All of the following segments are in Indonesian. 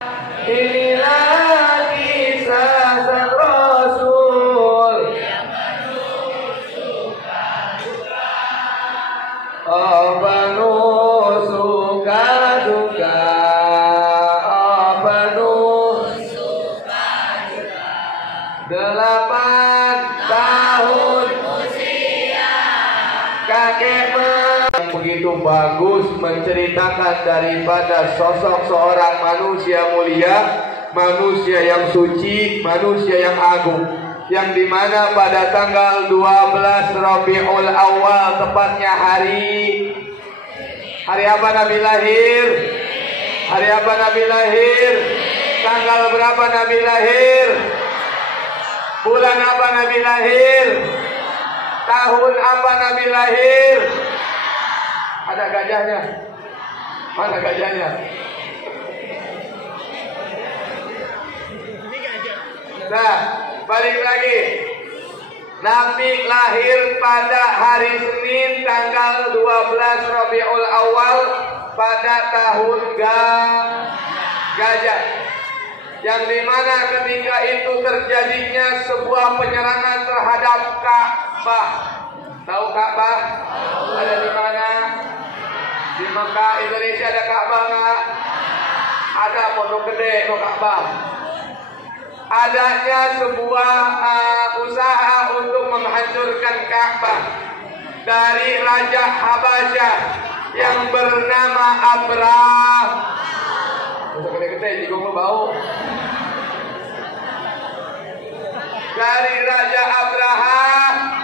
Inilah kisah sang Rasul yang penuh suka duka. Oh penuh suka duka, oh penuh suka duka. 8 tahun usia kakek begitu bagus menceritakan daripada sosok seorang manusia mulia, manusia yang suci, manusia yang agung, yang dimana pada tanggal 12 Rabiul Awal, tepatnya hari apa Nabi lahir? Hari apa Nabi lahir? Tanggal berapa Nabi lahir? Bulan apa Nabi lahir? Tahun apa Nabi lahir? Ada gajahnya? Mana gajahnya? Nah, balik lagi. Nabi lahir pada hari Senin tanggal 12 Rabiul Awal pada tahun gajah. Yang dimana ketika itu terjadinya sebuah penyerangan terhadap Ka'bah. Tahu Ka'bah? Ada di mana? Di Mekah, Indonesia ada Ka'bah nggak? Ada pondok gede, Ka'bah. Adanya sebuah usaha untuk menghancurkan Ka'bah dari Raja Habasyah yang bernama Abrah. Pondok gede-gede, jigong bau. Dari Raja Abraha,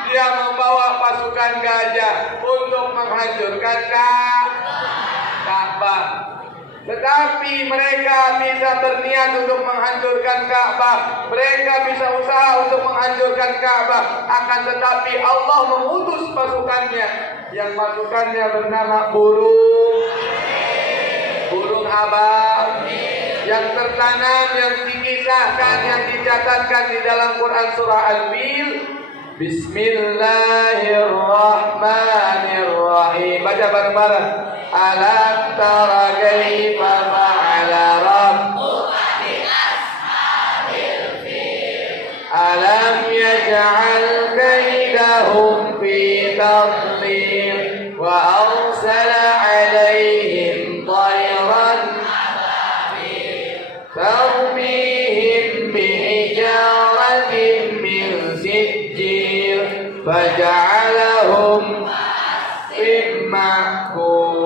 dia membawa pasukan gajah untuk menghancurkan Ka'bah. Tetapi mereka bisa berniat untuk menghancurkan Ka'bah, mereka bisa usaha untuk menghancurkan Ka'bah. Akan tetapi Allah mengutus pasukannya, yang pasukannya bernama burung abang, yang tertanam, yang dikisahkan, yang dicatatkan di dalam Quran surah Al-Fil. Bismillahirrahmanirrahim. Baca bareng-bareng. Alam tara kaifa fa'ala rabbuka bi ashabil fil. Alam yaj'al kaidahum fi tadlil wa arsala 'alaihim tayran tarmihim bihijaratin min sijil faja'alahum ma'kul.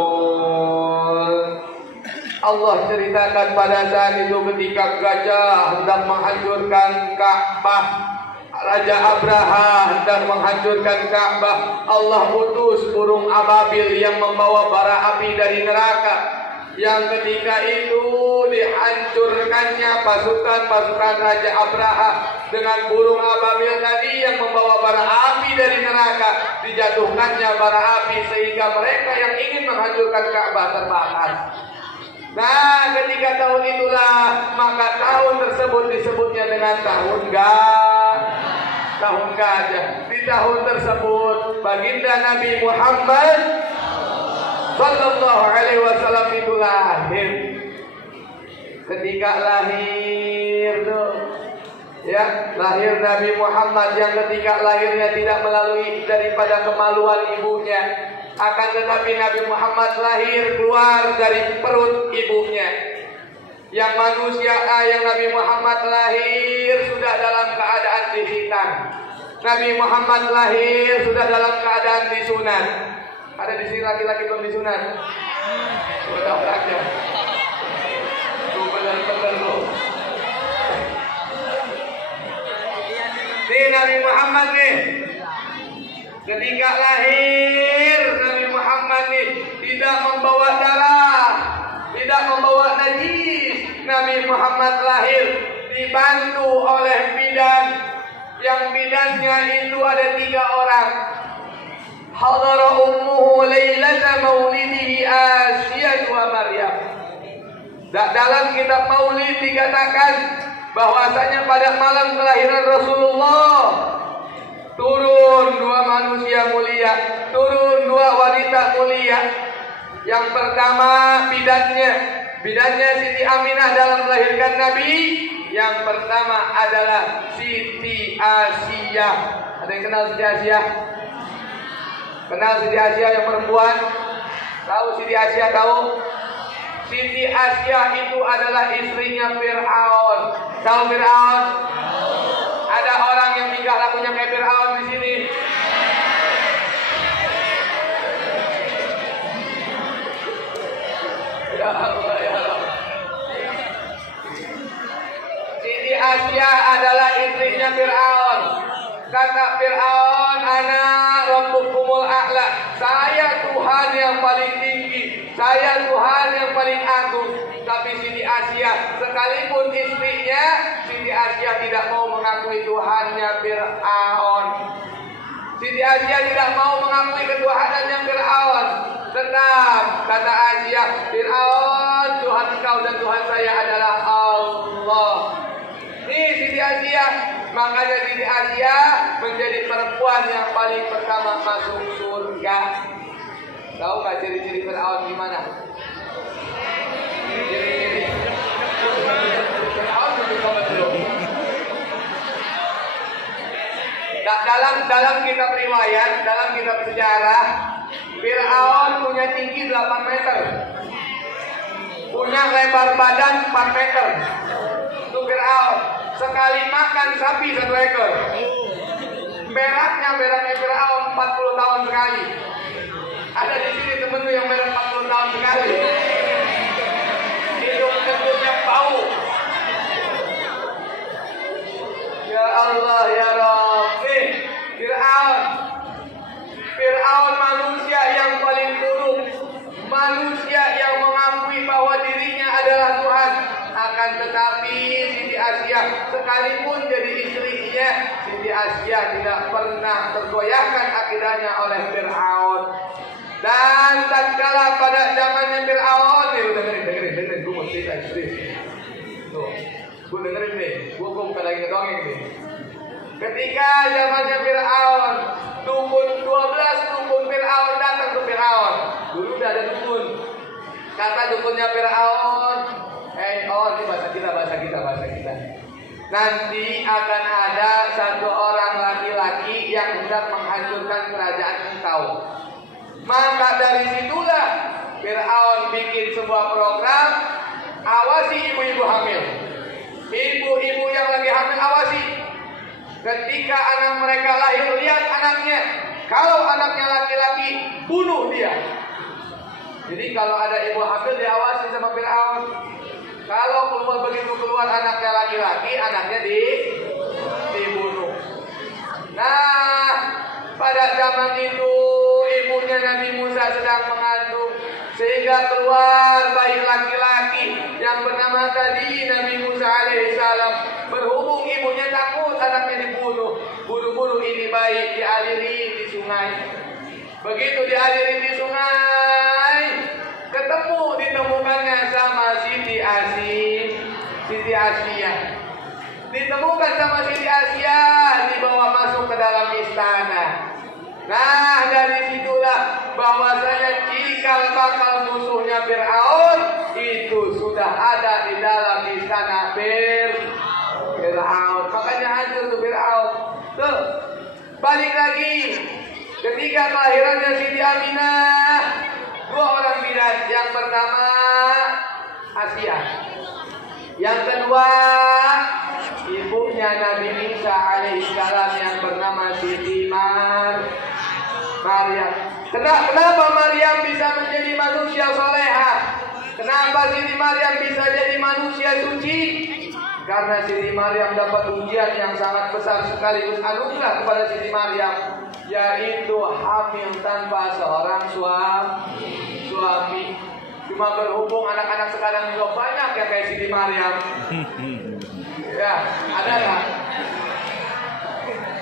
Allah ceritakan pada saat itu ketika gajah hendak menghancurkan Ka'bah, Raja Abraha hendak menghancurkan Ka'bah, Allah utus burung ababil yang membawa bara api dari neraka. Yang ketika itu dihancurkannya pasukan Raja Abraha dengan burung ababil tadi yang membawa bara api dari neraka. Dijatuhkannya bara api sehingga mereka yang ingin menghancurkan Ka'bah terbakar. Nah, ketika tahun itulah maka tahun tersebut disebutnya dengan tahun gajah. Di tahun tersebut baginda Nabi Muhammad Sallallahu Alaihi Wasallam itu lahir. Ketika lahir tuh, ya, lahir Nabi Muhammad yang ketika lahirnya tidak melalui daripada kemaluan ibunya, akan tetapi Nabi Muhammad lahir keluar dari perut ibunya. Yang manusia yang Nabi Muhammad lahir sudah dalam keadaan dihitan. Nabi Muhammad lahir sudah dalam keadaan disunat. Ada di sini laki-laki belum disunat? Sudah aja. Tuh benar-benar loh. Ini Nabi Muhammad nih. Ketika lahir Nabi Muhammad nih tidak membawa darah, tidak membawa najis. Nabi Muhammad lahir dibantu oleh bidan. Yang bidannya itu ada 3 orang. Hadara ummuhu lailata maulidihi Asiyah wa Maryam. Dalam kitab Maulid dikatakan bahwasanya pada malam kelahiran Rasulullah turun 2 manusia mulia, turun 2 wanita mulia. Yang pertama bidannya Bidannya Siti Aminah dalam melahirkan Nabi yang pertama adalah Siti Asiyah. Ada yang kenal Siti Asiyah? Kenal Siti Asiyah yang perempuan? Tahu Siti Asiyah tahu? Siti Asiyah itu adalah istrinya Fir'aun. Tahu Fir'aun? Ada orang yang tingkah lakunya kayak Fir'aun di sini. Ya Allah, ya Allah. Siti Asiyah adalah istrinya Fir'aun. Kata Fir'aun, ana rabbukumul a'la. Saya Tuhan yang paling tinggi. Saya Tuhan yang paling agung. Tapi Siti Asiyah, sekalipun istrinya, Siti Asiyah tidak mau mengakui Tuhannya Fir'aun. Siti Asiyah tidak mau mengakui ketuhanannya Fir'aun. Tetap kata Asiyah, Fir'aun Tuhan engkau dan Tuhan saya adalah Allah. Nih Siti Asiyah, makanya Siti Asiyah menjadi perempuan yang paling pertama masuk surga. Tahu gak ciri-ciri Fir'aun gimana? Ciri-ciri Fir'aun belum. Dalam kitab riwayat, dalam kitab sejarah, Fir'aun punya tinggi 8 meter, punya lebar badan 4 meter. Itu Fir'aun. Sekali makan sapi 1 ekor. Beraknya Fir'aun 40 tahun sekali. Ada di sini temen lu yang berak 40 tahun sekali. Hidung-hidungnya bau. Ya Allah ya Rabbi. Fir'aun manusia yang paling buruk, manusia yang mengakui bahwa dirinya adalah Tuhan. Akan tetapi Siti Asiyah sekalipun jadi istrinya, Siti Asiyah tidak pernah tergoyahkan akidahnya oleh Fir'aun. Dan tatkala pada zamannya Fir'aun, nih dengerin, gue mau cerita istri. Tuh, gue dengerin nih, gue bukan lagi ngedongeng nih. Ketika zamannya Fir'aun, dukun 12 dukun Fir'aun datang ke Fir'aun. Dulu udah ada dukun. Kata dukunnya Fir'aun, ini bahasa kita. Nanti akan ada satu orang laki-laki yang hendak menghancurkan kerajaan engkau. Maka dari situlah Fir'aun bikin sebuah program, awasi ibu-ibu hamil. Ibu-ibu yang lagi hamil awasi. Ketika anak mereka lahir, lihat anaknya. Kalau anaknya laki-laki, bunuh dia. Jadi kalau ada ibu hamil, diawasi sama Fir'aun. Kalau begitu keluar anaknya laki-laki, anaknya dibunuh. Nah, pada zaman itu ibunya Nabi Musa sedang mengandung, sehingga keluar bayi laki-laki yang bernama tadi Nabi Musa alaihissalam. Berhubung ibunya takut anaknya dibunuh, buru-buru ini bayi dialiri di sungai. Begitu dialiri di sungai, ditemukannya sama Siti Asiyah. Ditemukan sama Siti Asiyah, dibawa masuk ke dalam istana. Nah, dari situlah bahwasanya cikal bakal musuhnya Fir'aun itu sudah ada di dalam istana Fir'aun. Makanya hancur tuh Fir'aun. Tuh, balik lagi. Ketika kelahirannya Siti Aminah, 2 orang bidan. Yang pertama Asiyah, yang kedua ibunya Nabi Isa alaihissalam yang bernama Siti Maryam. Kenapa Maryam bisa menjadi manusia soleha? Kenapa Siti Maryam bisa jadi manusia suci? Karena Siti Maryam dapat ujian yang sangat besar sekaligus anugerah kepada Siti Maryam, yaitu hamil tanpa seorang suami. Cuma berhubung anak-anak sekarang juga banyak ya kayak Siti Maryam. Ya, ada nggak?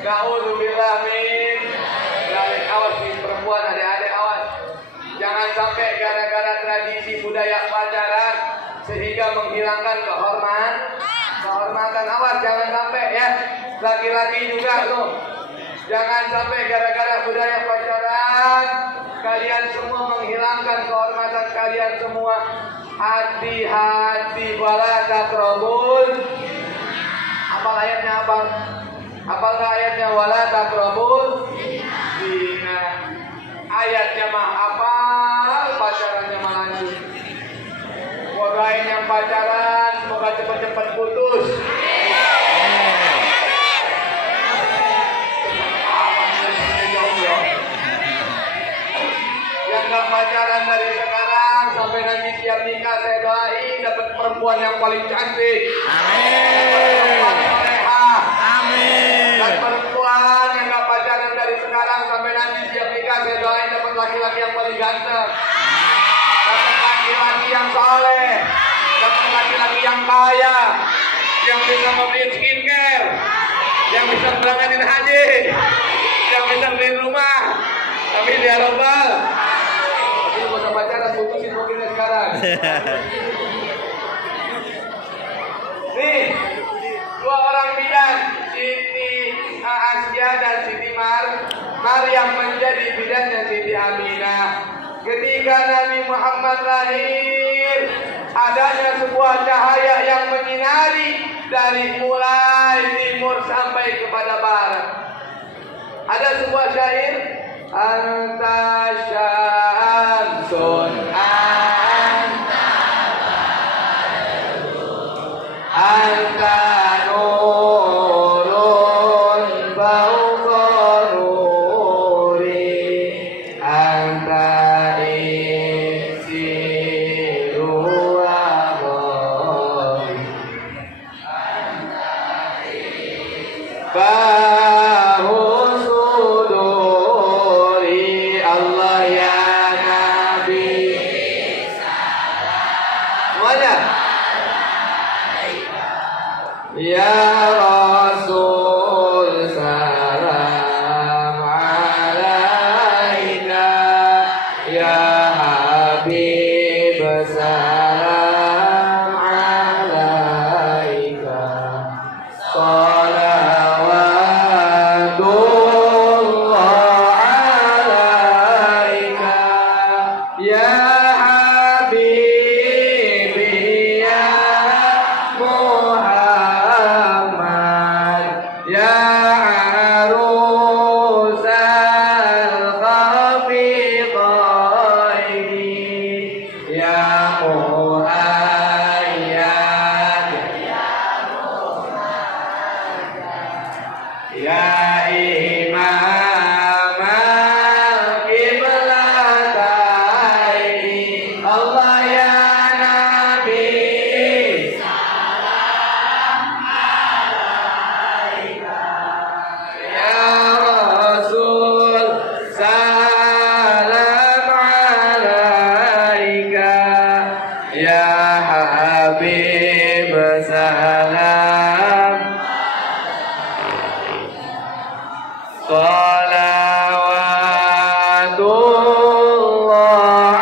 Na'udzubillah min. Awas nih perempuan, adik-adik awas. Jangan sampai gara-gara tradisi budaya pacaran sehingga menghilangkan kehormatan. Awas, jangan sampai ya. Laki-laki juga tuh. Jangan sampai gara-gara budaya pacaran kalian semua menghilangkan kehormatan kalian semua. hati-hati wala taqrabul. Apa ayatnya apa? Apakah ayatnya wala taqrabul zina? Ayatnya mah apa? Pacarannya mah lanjut. Mogain yang pacaran semoga cepat-cepat putus. Yang gak pacaran dari sekarang sampai nanti siap nikah, saya doain dapat perempuan yang paling cantik. Amin. Dan perempuan yang gak pacaran dari sekarang sampai nanti siap nikah, saya doain dapat laki-laki yang paling ganteng, dapat laki-laki yang soleh, dapat laki-laki yang kaya, yang bisa membeli skincare, yang bisa berangkatin haji, yang bisa beli rumah. Amin ya robbal. Tapi lu gak usah pacaran, putusin mobilnya sekarang. Nih, dua orang bidan, Siti Asya dan Siti Maryam menjadi bidannya Siti Aminah. Ketika Nabi Muhammad lahir, adanya sebuah cahaya yang menyinari dari mulai timur sampai kepada barat. Ada sebuah syair, anta syamsun anta nurun fawqa nuri anta iksiru wa ghori bahu suduri Allah ya Nabi. Semuanya ya Rasul salam alaika ya Habib salam alaika salawatullah alaika ya Habibi ya Muhammad ya arusal khafiqaini ya muhayyad ya imam al-qiblataini Allah ya Nabi ya Rasul salam alaika ya Habib salam salawatullah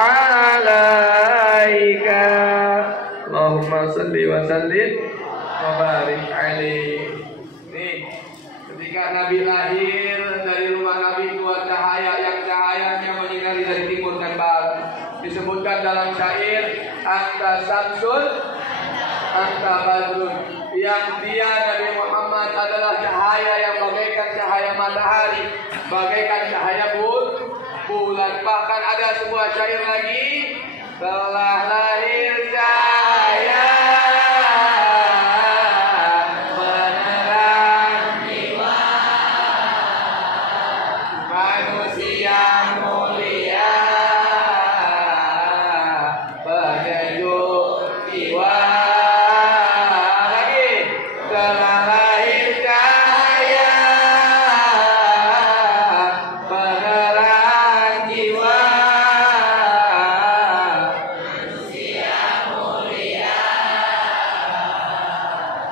alaika Allahumma salli wa sallim wa barik alaihi. Nih, ketika Nabi lahir dari rumah Nabi keluar cahaya yang cahayanya menyinari dari timur dan barat. Disebutkan dalam syair anta samsun anta badrun, yang dia Nabi Muhammad adalah cahaya yang bagaikan cahaya matahari, bagaikan cahaya bulan. Bahkan ada sebuah syair lagi, telah lahir cahaya penerang jiwa manusia mulia penyejuk jiwa. Lagi, telah lahir cahaya penerang jiwa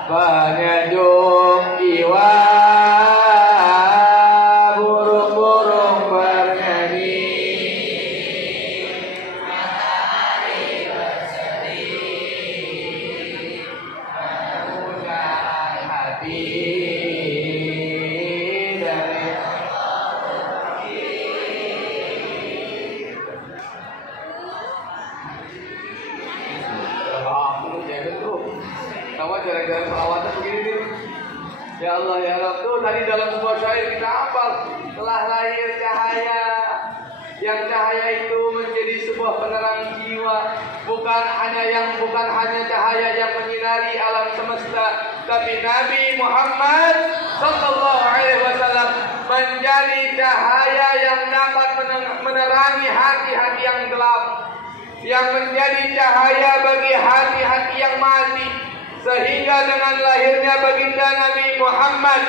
penyejuk jiwa burung-burung bernyanyi matahari berseri menemukan hati dari Sama gara-gara salawatnya begini nih. Ya Allah ya Rabb, tuh tadi dalam sebuah syair kita hafal, telah lahir cahaya, yang cahaya itu menjadi sebuah penerang jiwa, bukan hanya cahaya yang menyinari alam semesta, tapi Nabi Muhammad sallallahu alaihi wasallam menjadi cahaya yang dapat menerangi hati-hati yang gelap, yang menjadi cahaya bagi hati-hati yang mati. Sehingga dengan lahirnya baginda Nabi Muhammad,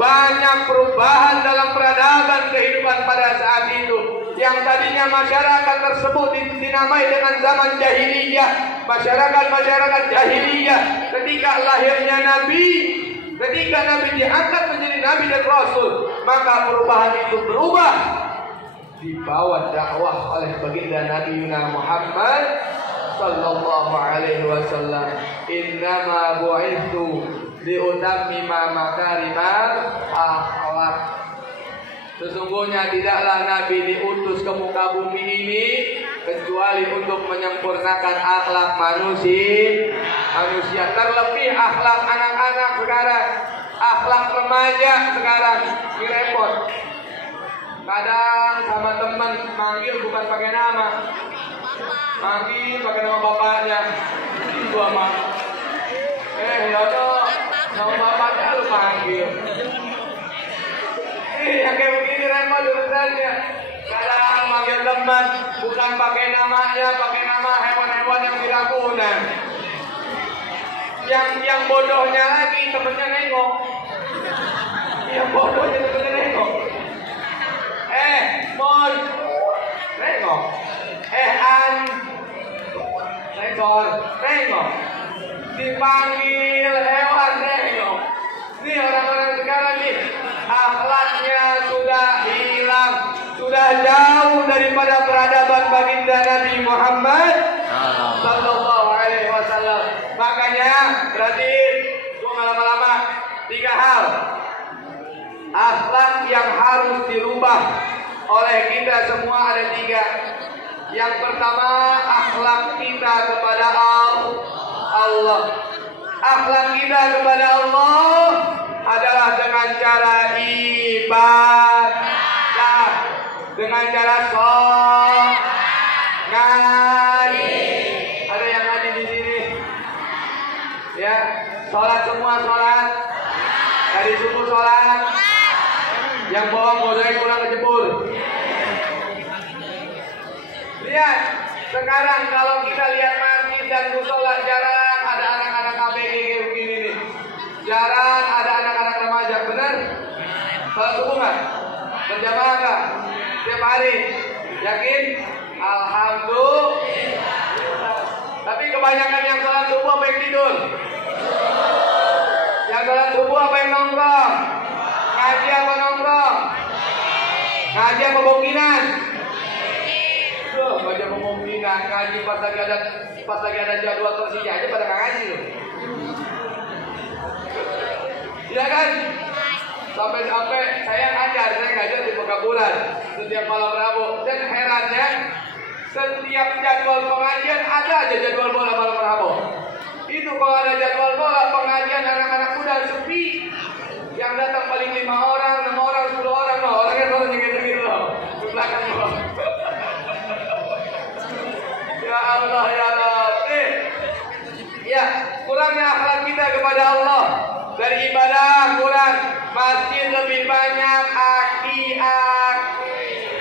banyak perubahan dalam peradaban kehidupan pada saat itu. Yang tadinya masyarakat tersebut dinamai dengan zaman jahiliyah, masyarakat jahiliyah, ketika lahirnya Nabi, ketika Nabi diangkat menjadi Nabi dan Rasul, maka perubahan itu berubah, dibawa dakwah oleh baginda Nabi Muhammad sallallahu alaihi wasallam. Innama bu'ithu liutammima makarimal akhlak. Sesungguhnya tidaklah Nabi diutus ke muka bumi ini kecuali untuk menyempurnakan akhlak manusia. Terlebih akhlak anak-anak sekarang, akhlak remaja sekarang ini repot. Kadang sama teman manggil bukan pakai nama, manggil pakai nama bapaknya. Itu ama. Yono, nama bapaknya lu panggil. Yang kayak begini repot urusannya. Kadang manggil teman bukan pakai namanya, pakai nama hewan-hewan yang diragukan. Yang bodohnya lagi temennya nengok. Yang bodohnya temennya nengok. Mon, nengok. An, sensor, nengok. Dipanggil hewan nengok. Nih orang-orang sekarang nih, akhlaknya sudah hilang, sudah jauh daripada peradaban baginda Nabi Muhammad sallallahu alaihi wasallam. Makanya berarti gua lama-lama 3 hal akhlak yang harus dirubah oleh kita semua, ada 3. Yang pertama, akhlak kita kepada Allah. Akhlak kita kepada Allah adalah dengan cara ibadah, dengan cara ngaji. Ada yang ngaji di sini? Ya, sholat semua sholat. Dari subuh sholat. Yang bawa modalnya pulang kejebur. Lihat, sekarang kalau kita lihat masjid dan musola, jarang ada anak-anak ABG kayak begini nih. Jarang ada anak-anak remaja, benar? Salat subuh nggak? Berjamaah nggak? Setiap hari? Yakin? Alhamdulillah. Tapi kebanyakan yang salat subuh apa yang tidur? Yang salat subuh apa yang nongkrong? Ngaji apa nongkrong? Ngaji apa bohonginan? Baca pemimpinan, ngaji pas lagi ada jadwal Persija aja pada ngaji loh. Iya kan? Sampai saya ngajar di Pekamburan setiap malam Rabu. Dan herannya, setiap jadwal pengajian ada aja jadwal bola malam Rabu. Itu kalau ada jadwal bola pengajian anak-anak muda sepi. Yang datang paling 5 orang, 6 orang, 10 orang loh. Orangnya kalau gitu loh. Di belakang loh. Ya Allah ya Rabbi. Ya, kurangnya akhlak kita kepada Allah. Dari ibadah kurang, masjid lebih banyak aki-ak,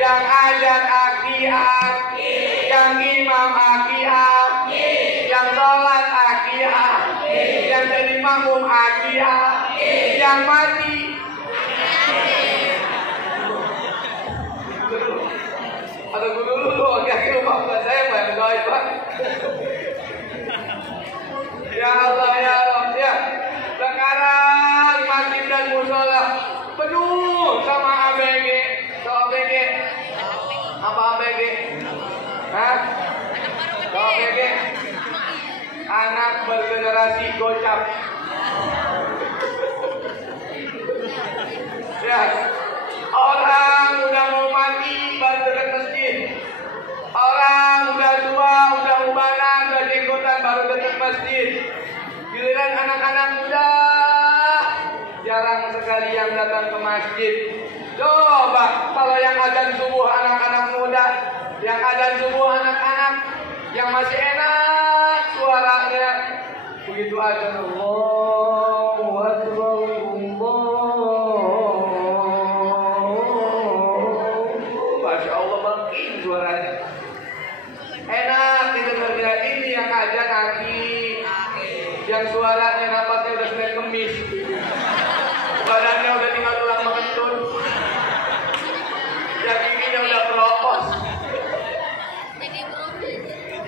yang azan aki-ak, yang imam aki-ak, yang sholat aki-ak, yang jadi makmum aki-ak, yang mati. Atau dulu, yakin lupa bukan saya yang doain Pak. Ya Allah ya Allah ya. Sekarang masjid dan musola penuh sama ABG. So ABG apa ABG? Hah? So ABG anak bergenerasi gocap. Ya, orang udah mau mati baru dekat masjid. Orang udah tua, udah ubanan, udah jenggotan baru dekat masjid. Giliran jarang sekali yang datang ke masjid. Coba kalau yang adzan subuh anak-anak muda, yang adzan subuh anak-anak, yang masih enak suaranya, begitu adzan Allahu Akbar, Masya Allah makin suaranya enak didengarnya. Ini yang adzan aki, yang suaranya napasnya udah Senin Kemis, badannya udah tinggal tulang mengetun, yang giginya udah keropos.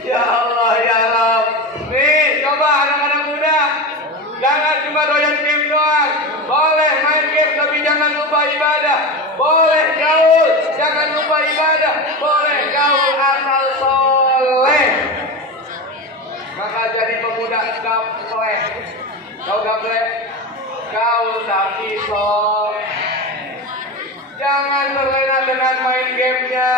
Ya Allah ya Rabb. Nih coba anak-anak muda, jangan cuma doyan game doang. Boleh main game tapi jangan lupa ibadah. Boleh gaul, jangan lupa ibadah. Boleh gaul asal soleh. Maka jadi pemuda gaplek. Tahu gaplek? Gaul tapi soleh. Jangan terlena dengan main gamenya.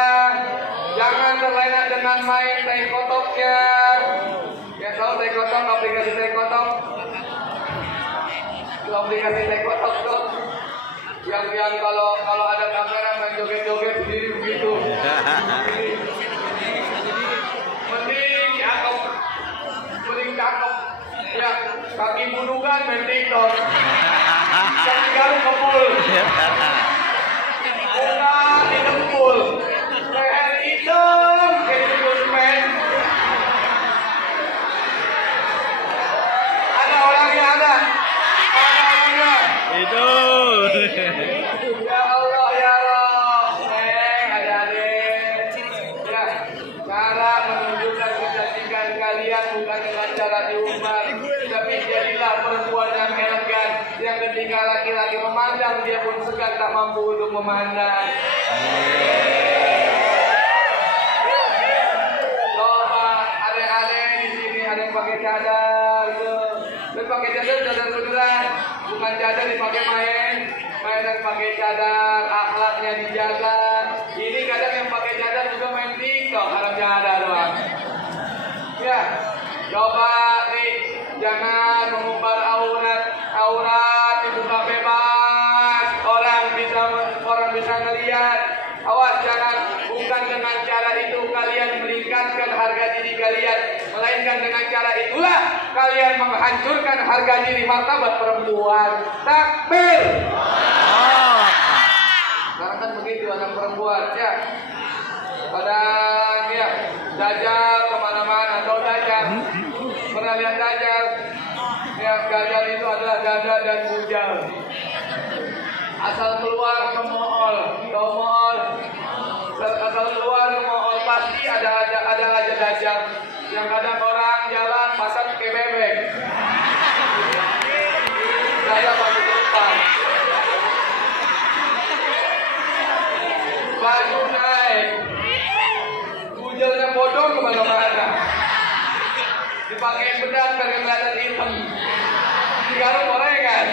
Jangan terlena dengan main teh kotoknya. Ya tahu teh kotok, aplikasi teh kotok. Aplikasi teh kotok tuh. Yang kalau ada kamera main joget-joget sendiri begitu. Mending cakep. Mending cakep. Ya, kaki bunugan main TikTok. Kaki garuk kepul. Bukan di dempul. Leher hitam kayak di Gusman. Ada orangnya, ada orangnya. Itu. Ya Allah ya Rabb. Adik-adik. Ya, cara menunjukkan kecantikan kalian bukan dengan cara diumbar, tapi jadilah perempuan yang elegan, yang ketika laki-laki memandang dia pun segan tak mampu untuk memandang. Pakai cadar tuh, dan pakai cadar beneran, bukan cadar dipakai main dan pakai cadar, akhlaknya dijaga. Ini kadang yang pakai cadar juga main TikTok, harap cadar doang. Ya, coba nih, jangan mengumbar aurat dibuka bebas, orang bisa ngelihat. Awas, jangan, bukan dengan cara itu kalian meningkatkan harga diri kalian, melainkan dengan cara itulah kalian menghancurkan harga diri martabat perempuan. Takbir. Sekarang kan begitu anak perempuan ya. Kadang ya dajjal kemana-mana atau dajjal. Pernah lihat dajjal? Ya, dajjal itu adalah dada dan bujal. Asal keluar ke mall, asal keluar ke mall pasti ada aja dajjal. Yang kadang orang jalan pasang ke bebek, saya masuk depan, baju naik, bujalnya bodong kemana-mana, dipakai bedak biar kelihatan hitam, digaruk gorengan.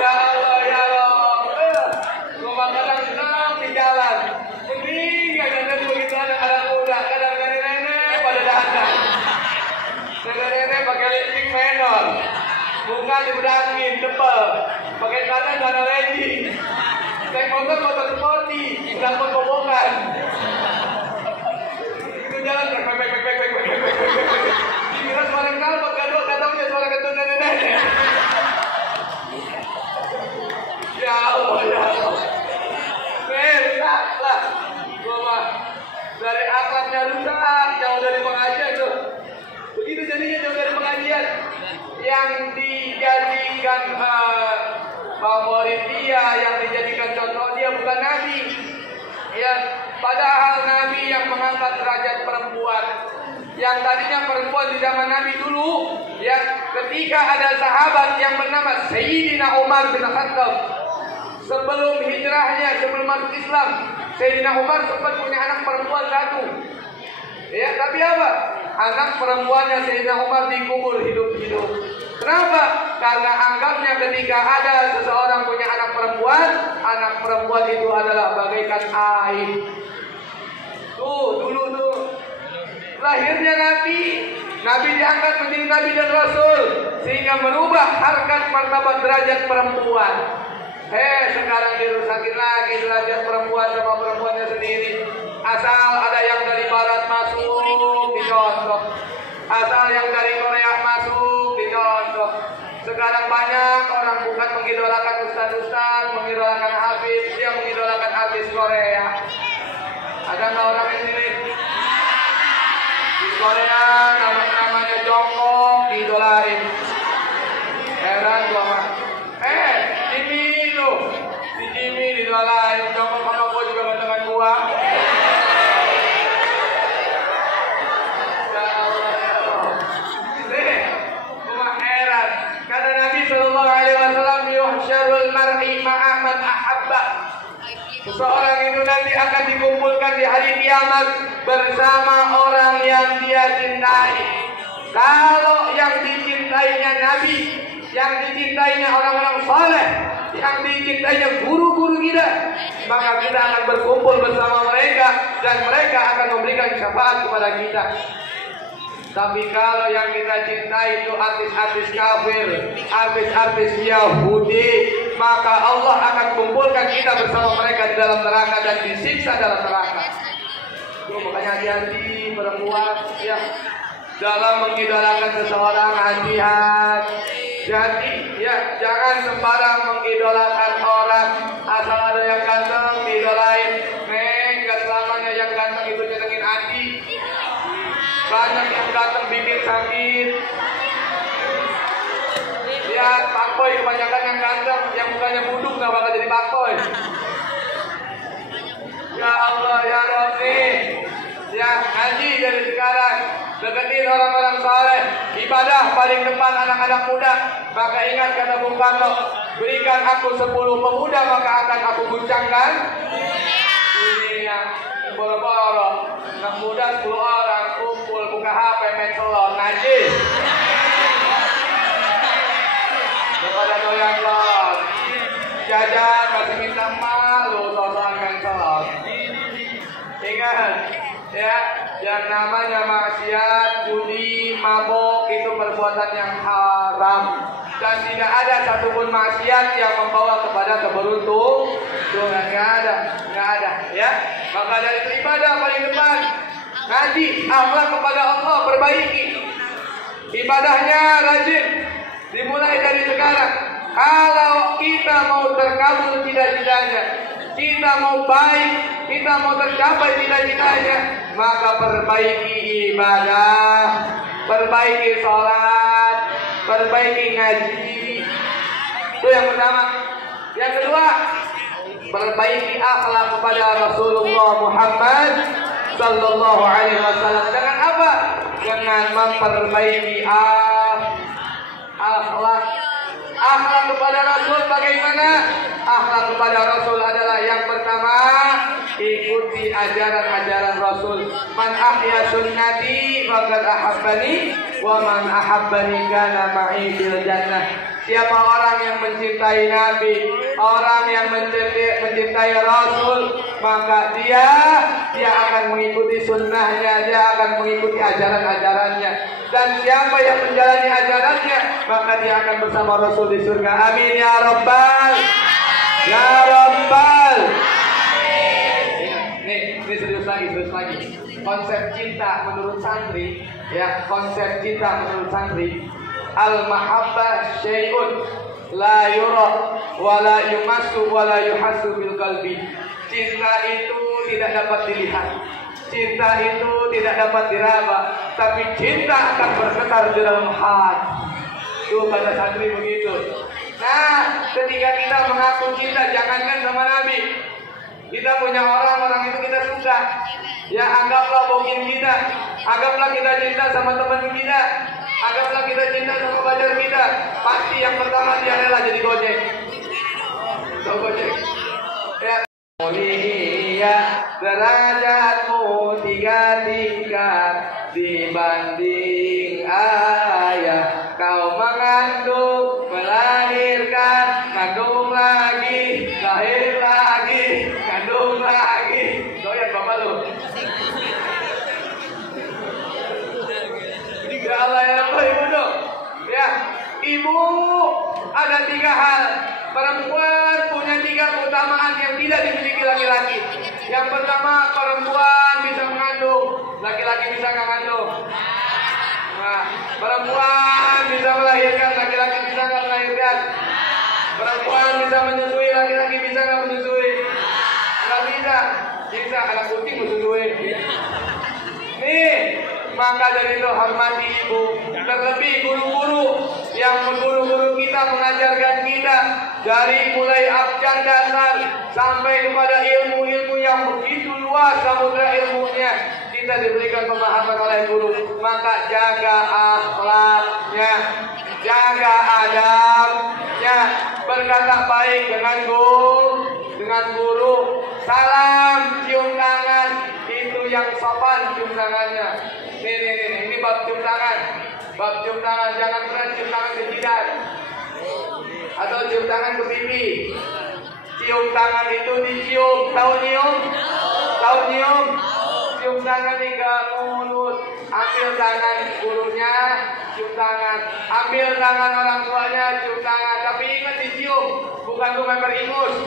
Ya Allah, ya Allah. Rumah kadang senang di jalan. Mending kadang begitu anak-anak muda, kadang nenek-nenek pada datang. Nenek-nenek pakai lipstick menor, muka dibedakin, tebal, pakai celana celana legging, naik motor sporty, dapat kobokan. Itu jalan kira suara knalpot, kadang-kadangnya suara kentut nenek-nenek. Ya Allah, ya Allah. Rusaklah. Dari akhlaknya rusak, jauh dari pengajian tuh. Begitu jadinya jauh dari pengajian. Yang dijadikan favorit dia, yang dijadikan contoh dia bukan Nabi. Ya, padahal Nabi yang mengangkat derajat perempuan. Yang tadinya perempuan di zaman Nabi dulu, yang ketika ada sahabat yang bernama Sayyidina Umar bin Khattab. Sebelum hijrahnya, sebelum masuk Islam, Sayyidina Umar sempat punya anak perempuan satu. Ya, tapi apa? Anak perempuannya Sayyidina Umar dikubur hidup-hidup. Kenapa? Karena anggapnya ketika ada seseorang punya anak perempuan itu adalah bagaikan aib. Tuh, dulu tuh lahirnya Nabi Nabi diangkat menjadi Nabi dan Rasul sehingga merubah harkat martabat derajat perempuan. Sekarang dirusakin lagi derajat perempuan sama perempuannya sendiri. Asal ada yang dari barat masuk dicontoh, asal yang dari Korea masuk dicontoh. Sekarang banyak orang bukan mengidolakan ustaz-ustaz, mengidolakan Hafiz, dia mengidolakan artis Korea. Ada nggak orang di sini? Di Korea namanya Jongkok diidolain. Heran gua mah. Jimmy itu, si Jimmy diidolain. Jongkok sama gua juga barengan gua. Ya Allah, ya Allah. Gua heran. Kata Nabi Sallallahu Alaihi Wasallam, yuhsyarul mar'i ma'a man ahabba. Seseorang itu nanti akan dikumpulkan di hari kiamat bersama orang yang dia cintai. Kalau yang dicintainya Nabi, yang dicintainya orang-orang saleh, yang dicintainya guru-guru kita, maka kita akan berkumpul bersama mereka dan mereka akan memberikan syafaat kepada kita. Tapi kalau yang kita cintai itu artis-artis kafir, artis-artis Yahudi, maka Allah akan kumpulkan kita bersama mereka di dalam neraka dan disiksa dalam neraka. Makanya hati-hati perempuan ya, dalam mengidolakan seseorang, hati-hati ya, jangan sembarang mengidolakan orang. Asal ada yang ganteng diidolain, gak selamanya yang ganteng itu nyenengin hati. Banyak yang ganteng bikin sakit. Lihat Pak Boy, kebanyakan yang ganteng, yang mukanya buduk gak bakal jadi Pak Boy. Ya Allah, ya Rabbi. Ya, ngaji dari sekarang, deketin orang-orang saleh, ibadah paling depan anak-anak muda. Maka ingat kata Bung Karno, berikan aku 10 pemuda maka akan aku guncangkan dunia. Boro-boro, anak muda 10 orang kumpul buka HP main telur, najis. Kepada doyan telur, jajan masih minta malu, sosokan main telur. Ingat. Ya, yang namanya maksiat, judi, mabok itu perbuatan yang haram dan tidak ada satupun maksiat yang membawa kepada keberuntungan. Nggak ada, ya. Maka dari ibadah paling depan, ngaji, akhlak kepada Allah perbaiki, ibadahnya rajin, dimulai dari sekarang. Kalau kita mau terkabul cita-citanya, kita mau baik, kita mau tercapai cita-citanya, maka perbaiki ibadah, perbaiki sholat, perbaiki ngaji. Itu yang pertama. Yang kedua, perbaiki akhlak kepada Rasulullah Muhammad Sallallahu Alaihi Wasallam. Dengan apa? Dengan memperbaiki akhlak. Akhlak kepada Rasul bagaimana? Akhlak kepada Rasul adalah yang pertama, ikuti ajaran-ajaran Rasul. Man ahya sunnati faqad ahabbani wa man ahabbani kana ma'i fil jannah. Siapa orang yang mencintai Nabi, orang yang mencintai Rasul, maka dia akan mengikuti sunnahnya, dia akan mengikuti ajaran-ajarannya. Dan siapa yang menjalani ajarannya, maka dia akan bersama Rasul di surga. Amin ya Rabbal. Ya Rabbal. Nih serius lagi. Konsep cinta menurut santri, ya, konsep cinta menurut santri, al-mahabbah syai'un la yura wa la yumassu wa la yuhassu bil qalbi. Cinta itu tidak dapat dilihat, cinta itu tidak dapat diraba, tapi cinta akan bergetar di dalam hati. Itu kata santri begitu. Nah, ketika kita mengaku cinta, jangankan sama Nabi, kita punya orang itu kita suka, ya anggaplah bogin kita, anggaplah kita cinta sama teman kita, anggaplah kita cinta sama pacar kita, pasti yang pertama dia rela jadi gojek. Gojek. Ya. Mulia derajatmu 3 tingkat dibanding ayah. Kau mengandung, melahirkan, kandung lagi, lahir lagi, kandung lagi. Doyan bapak lu. Ya ibu ada 3 hal. Perempuan punya 3 keutamaan yang tidak dimiliki laki-laki. Yang pertama, perempuan bisa mengandung. Laki-laki bisa nggak mengandung? Nah, perempuan bisa melahirkan, laki-laki bisa nggak melahirkan? Perempuan bisa menyusui, laki-laki bisa nggak menyusui? Nggak bisa. Bisa, anak kucing menyusui. Nih, maka dari itu hormati ibu. Terlebih guru-guru yang guru-guru kita mengajarkan kita dari mulai abjad dasar sampai kepada ilmu-ilmu yang begitu luas samudra ilmunya, kita diberikan pemahaman oleh guru. Maka jaga akhlaknya, jaga adabnya, berkata baik dengan guru, salam, cium tangan, itu yang sopan cium tangannya. Ini bab cium tangan. Bab cium tangan, jangan pernah cium tangan ke jidat atau cium tangan ke pipi. Cium tangan itu dicium, tahu nyium? Tahu nyium? Cium tangan hingga mulut. Ambil tangan gurunya, cium tangan. Ambil tangan orang tuanya, cium tangan. Tapi ingat dicium, bukan tuh member ingus.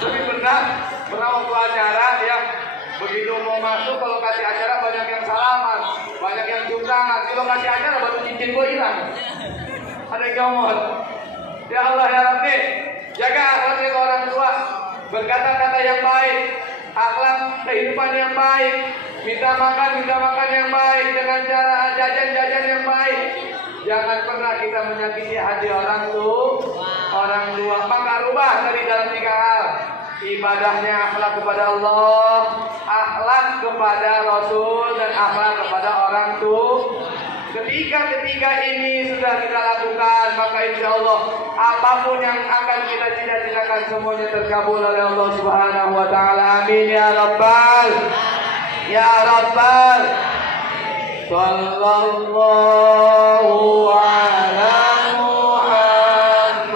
Tapi pernah waktu acara ya, begitu mau masuk, kalau kasih acara banyak yang salaman, banyak yang cium tangan. Kalau kasih acara baru cincin gue hilang. Ada yang ngomong, ya Allah ya Rabbi, jaga akhlaknya orang tua, berkata-kata yang baik, akhlak kehidupan yang baik, minta makan yang baik, dengan cara jajan yang baik. Jangan pernah kita menyakiti hati orang tua. Maka rubah dari dalam 3 hal. Ibadahnya akhlak kepada Allah, akhlak kepada Rasul, dan akhlak kepada orang tua. Ketika ini sudah kita lakukan, maka insya Allah apapun yang akan kita cita-citakan semuanya terkabul oleh Allah Subhanahu wa Ta'ala. Amin ya Rabbal, ya Rabbal. Sallallahu ala Muhammad.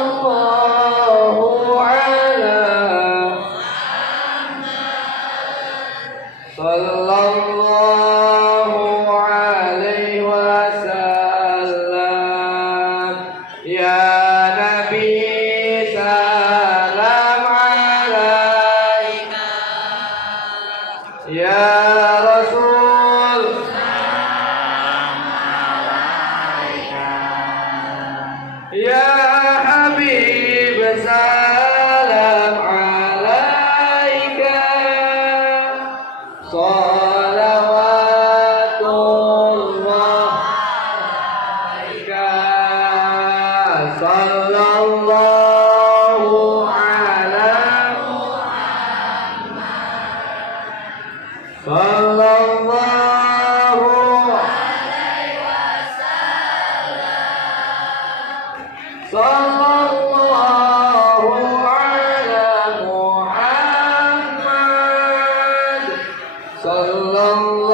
Sallallahu ala sallallahu alaihi wasallam. Ya Nabi salam alaika, ya Rasul salam alaika, ya Habib salam alaika, salawatullah alaika, sallallahu ala Muhammad, sallallahu alaihi wasallam, sallallahu ala Muhammad, sallallahu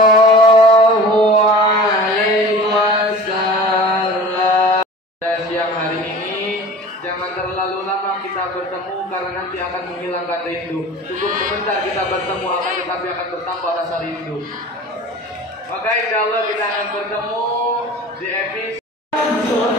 alaihi wasallam. Dan siang hari ini jangan terlalu lama kita bertemu karena nanti akan menghilangkan rindu. Cukup sebentar kita bertemu tetapi akan bertambah rasa rindu. Maka insya Allah kita akan bertemu di episode